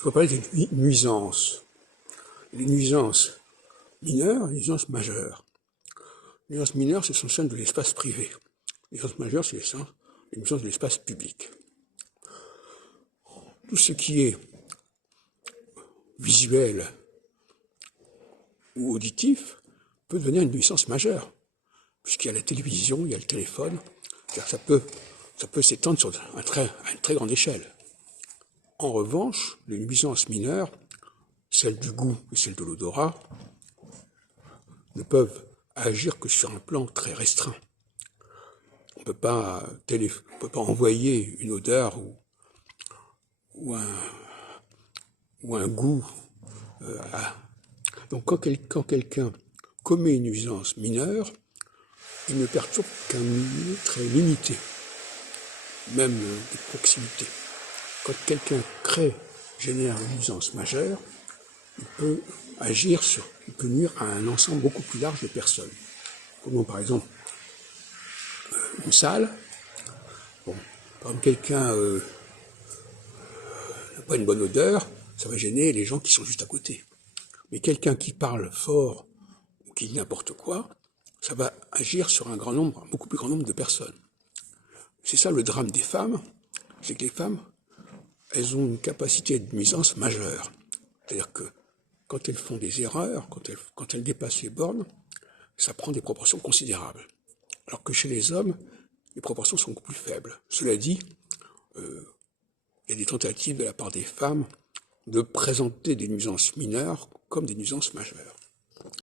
Je vais parler des nuisances. Les nuisances mineures et les nuisances majeures. Les nuisances mineures, ce sont celles de l'espace privé. Les nuisances majeures, c'est les nuisances de l'espace public. Tout ce qui est visuel ou auditif peut devenir une nuisance majeure, puisqu'il y a la télévision, il y a le téléphone, ça peut s'étendre sur à une très grande échelle. En revanche, les nuisances mineures, celles du goût et celles de l'odorat, ne peuvent agir que sur un plan très restreint. On ne peut pas envoyer une odeur ou un goût. Donc quand quelqu'un commet une nuisance mineure, il ne perturbe qu'un milieu très limité, même de proximité. Quand quelqu'un génère une nuisance majeure, il peut il peut nuire à un ensemble beaucoup plus large de personnes. Comme par exemple une salle. Bon, par exemple, quelqu'un n'a pas une bonne odeur, ça va gêner les gens qui sont juste à côté. Mais quelqu'un qui parle fort ou qui dit n'importe quoi, ça va agir sur un beaucoup plus grand nombre de personnes. C'est ça le drame des femmes, c'est que les femmes, elles ont une capacité de nuisance majeure. C'est-à-dire que quand elles font des erreurs, quand elles dépassent les bornes, ça prend des proportions considérables. Alors que chez les hommes, les proportions sont beaucoup plus faibles. Cela dit, il y a des tentatives de la part des femmes de présenter des nuisances mineures comme des nuisances majeures.